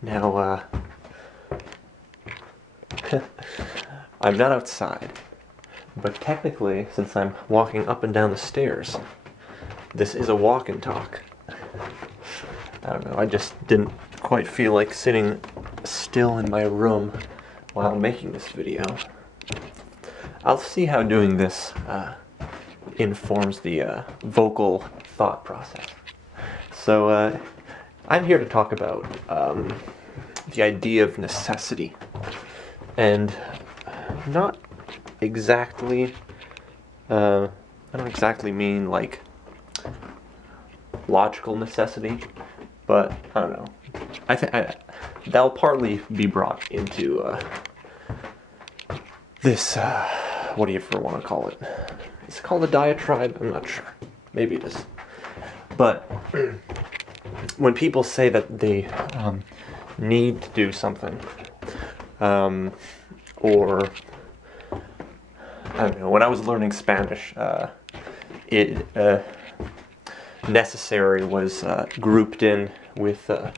Now, I'm not outside, but technically, since I'm walking up and down the stairs, this is a walk and talk. I don't know, I just didn't quite feel like sitting still in my room while making this video. I'll see how doing this informs the vocal thought process. So, I'm here to talk about the idea of necessity. And not exactly, I don't exactly mean like logical necessity, but I don't know. I think that'll partly be brought into this, what do you ever want to call it? Is it called a diatribe? I'm not sure. Maybe it is. But when people say that they need to do something, or I don't know, when I was learning Spanish, necessary was grouped in with a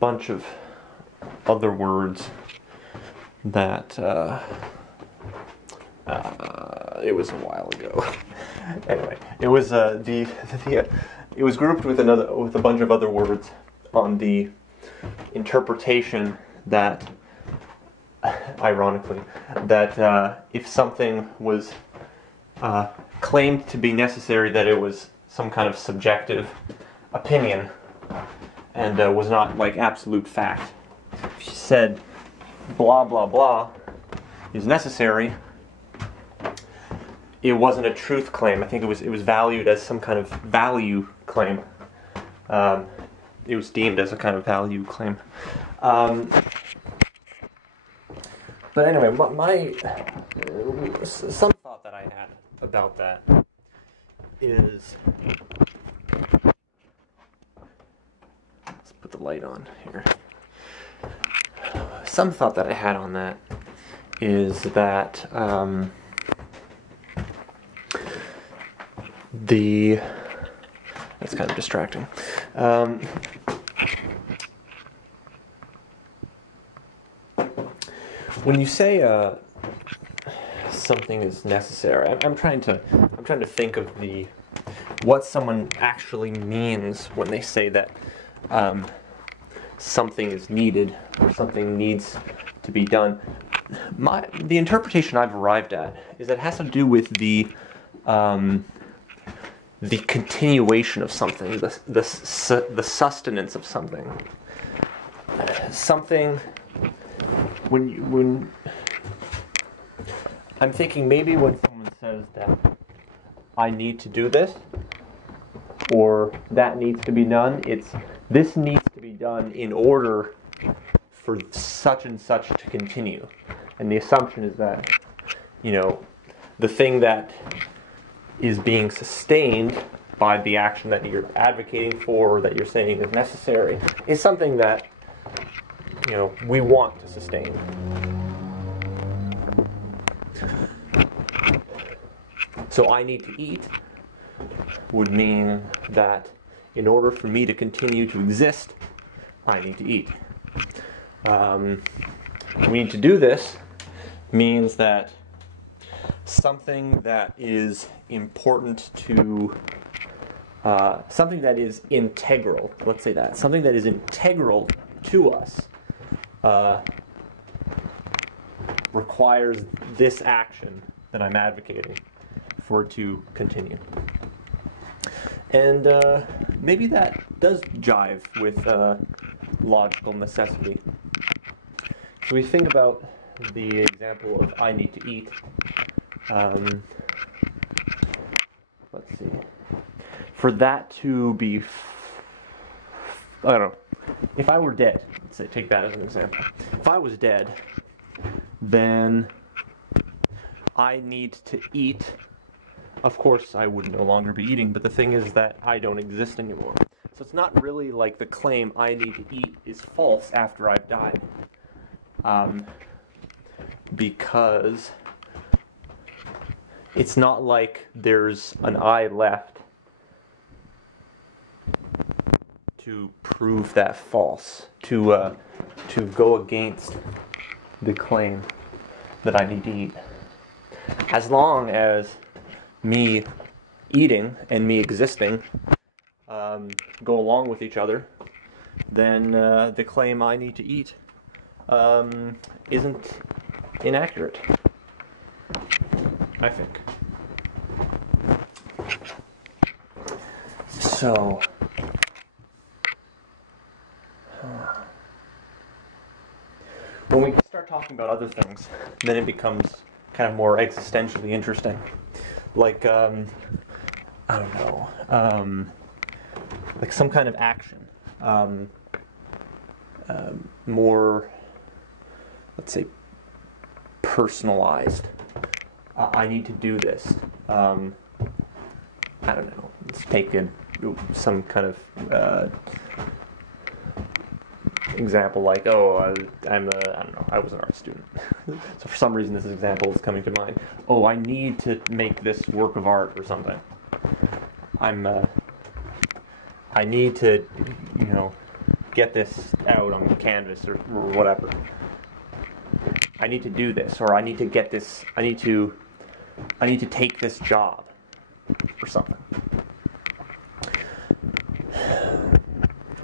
bunch of other words that it was a while ago. Anyway, it was it was grouped with a bunch of other words on the interpretation that, ironically, that if something was claimed to be necessary, that it was some kind of subjective opinion and was not like absolute fact. If you said blah blah blah is necessary, it wasn't a truth claim. I think it was valued as some kind of value claim. It was deemed as a kind of value claim. But anyway, some thought that I had about that is, let's put the light on here. Some thought that I had on that is that that's kind of distracting. When you say something is necessary, I'm trying to think of what someone actually means when they say that something is needed or something needs to be done. The interpretation I've arrived at is that it has to do with the continuation of something, the sustenance of something. Something. When I'm thinking, maybe when someone says that I need to do this, or that needs to be done, it's this needs to be done in order for such and such to continue. And the assumption is that, the thing that is being sustained by the action that you're advocating for, or that you're saying is necessary, is something that we want to sustain. So I need to eat would mean that in order for me to continue to exist, I need to eat. We need to do this means that something that is important to, something that is integral, let's say that, something that is integral to us, requires this action that I'm advocating for it to continue. And maybe that does jive with logical necessity. So we think about the example of I need to eat. Let's see. For that to be, I don't know, if I were dead, let's say, take that as an example. If I was dead, then I need to eat. Of course, I would no longer be eating, but the thing is that I don't exist anymore. So it's not really like the claim I need to eat is false after I've died. Because it's not like there's an I left to prove prove that false, to go against the claim that I need to eat. As long as me eating and me existing go along with each other, then the claim I need to eat isn't inaccurate, I think. So, when we start talking about other things, then it becomes kind of more existentially interesting. Like, I don't know, like some kind of action. More, let's say, personalized. I need to do this. I don't know. Let's take some kind of example, like, I don't know, I was an art student. So for some reason this example is coming to mind. Oh, I need to make this work of art or something. I need to, get this out on the canvas or whatever. I need to do this, or I need to get this, I need to take this job or something.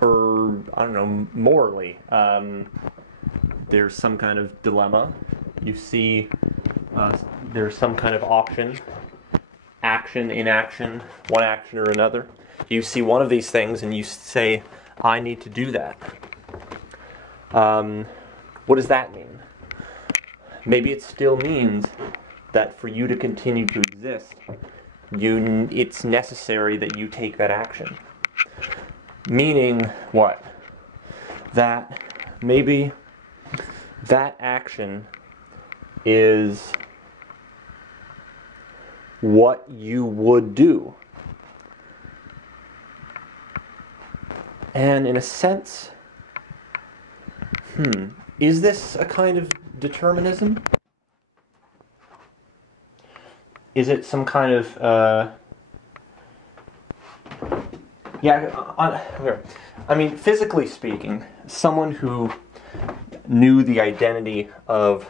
Or, I don't know, morally, there's some kind of dilemma. You see there's some kind of option, action, inaction, one action or another. You see one of these things and you say, I need to do that. What does that mean? Maybe it still means that for you to continue to exist, it's necessary that you take that action. Meaning what? That maybe that action is what you would do. And in a sense, is this a kind of determinism? Is it some kind of, I mean, physically speaking, someone who knew the identity of,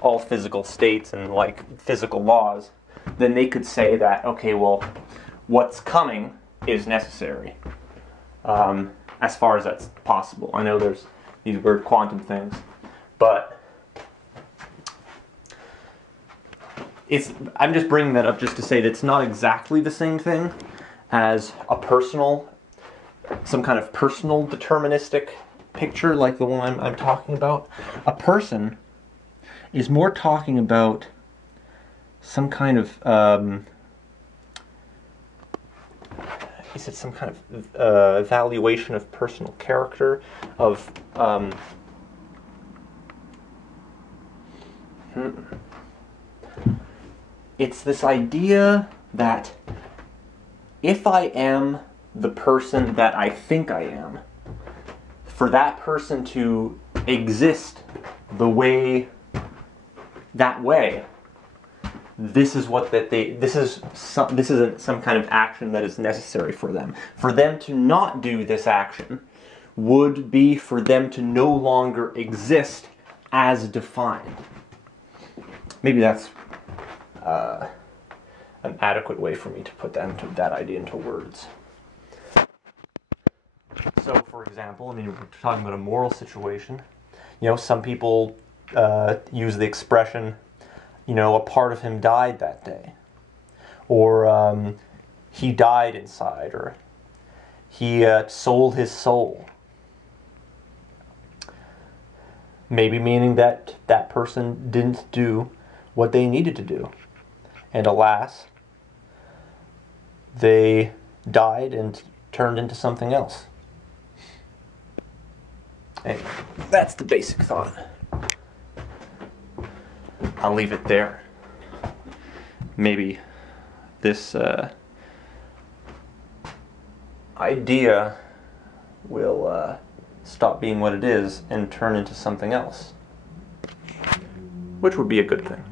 all physical states and, physical laws, then they could say that, okay, well, what's coming is necessary. As far as that's possible. I know there's these weird quantum things, but I'm just bringing that up just to say that it's not exactly the same thing as some kind of personal deterministic picture like the one I'm talking about. A person is more talking about some kind of, is it some kind of evaluation of personal character, of, it's this idea that if I am the person that I think I am, for that person to exist that way, this is what this isn't some kind of action that is necessary for them. For them to not do this action would be for them to no longer exist as defined. Maybe that's an adequate way for me to put that idea into words. So, for example, we're talking about a moral situation. Some people use the expression, a part of him died that day. Or he died inside, or he sold his soul. Maybe meaning that that person didn't do what they needed to do. And alas, they died and turned into something else. Anyway, that's the basic thought. I'll leave it there. Maybe this idea will stop being what it is and turn into something else, which would be a good thing.